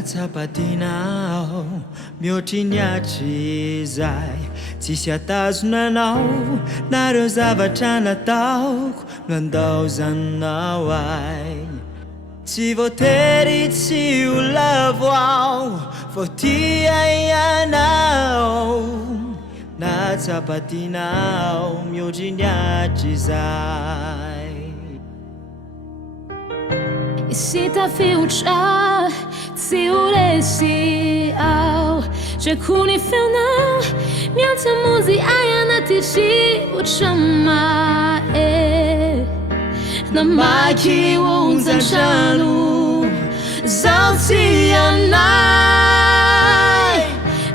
Natsapatinao mihoatry ny atrizay tsisy atazonanao nareo zavatra nataoko nandao zanonao ay tsy voatery tsy ho lavo aho fô tia ianao natsapatinao mihoatry ny atrizay Se tafiutra se uresi au je kuni feuna mianta muzi ayana tichi uchama na maki unza chanu zauti anai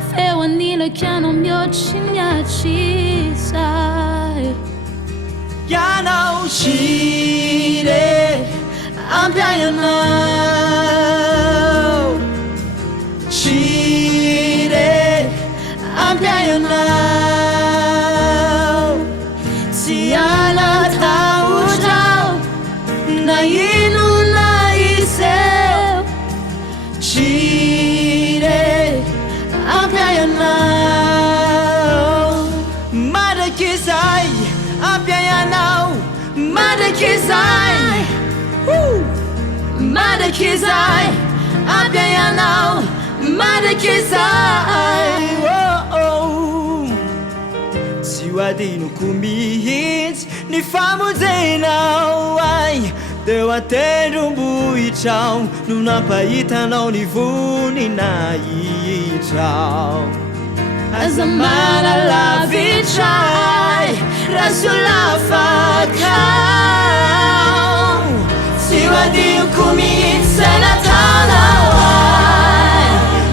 fewani le kano miochi nyachi sai yana Jireh Ampiayanao Jireh Ampiayanao Siana taujao na ino na iseu Jireh Ampiayanao Madakizai Ampiayanao Madakizai Madakizai Ampiayanao Madakizai Tsy ho adinoko mihitsy ny famonjenao ay teo atendrombohitrao no nampahitanao ny voninahitra aza manalavitray raha solafakao tsy ho adinoko mihitsy zay nataonao ay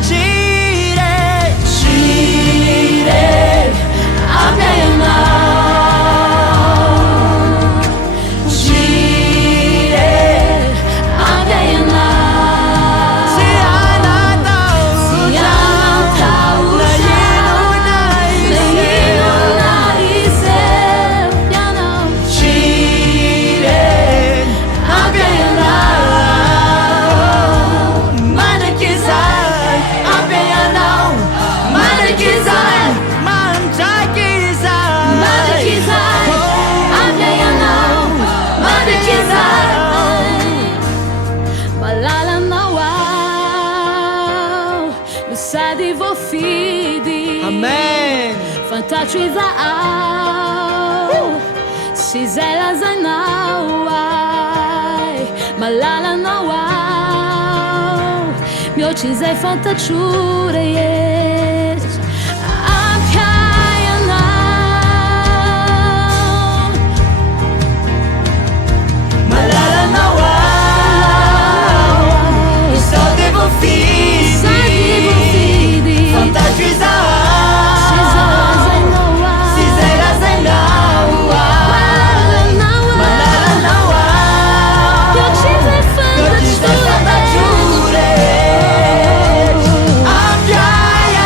Jireh Jireh Ampiayanao Jireh Ampiayanao se anatao na ino na iseu Jireh Ampiayanao Madakizai Ampiayanao Madakizai Madakizai Ampiayanao Madakizai malala nao ao no sady voafidy Amen fantatro izao sy zay lazainao ay malala nao ao mihoatry izay fantatro rehetra Ampiayanao malala nao ao sady voafidy fantatro izao sy zay lazainao malala nao ao mihoatry izay fantatro rehetra Ampiayanao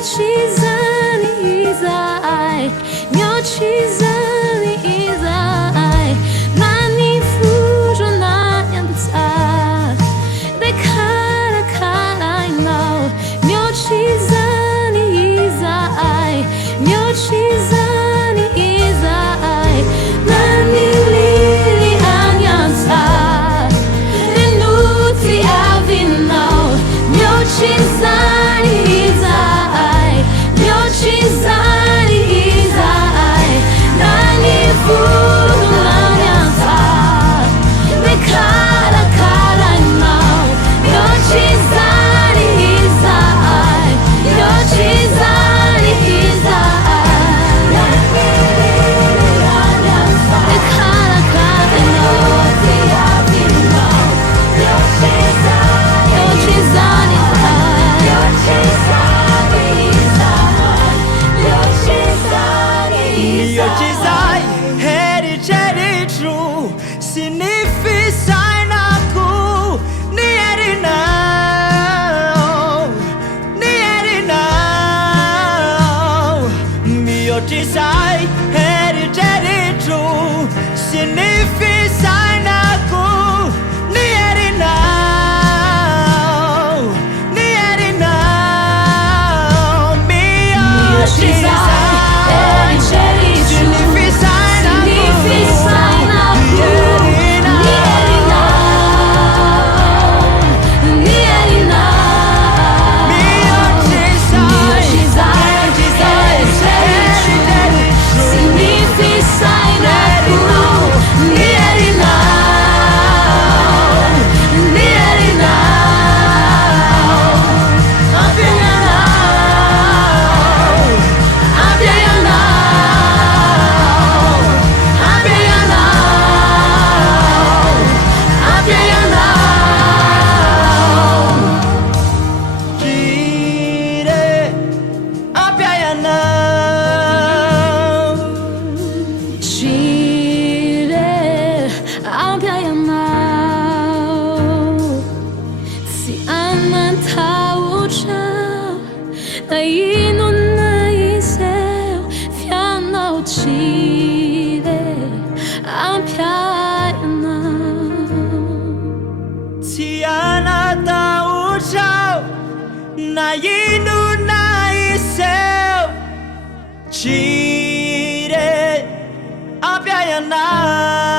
나이누나이세요. 지레 아비아야나 지레 아비아야나. 지레 아비아야나 지레 아비아야나. 지레 아비아야나 지레 아비아야나. 지레 아비아야나 지레 아비아야나.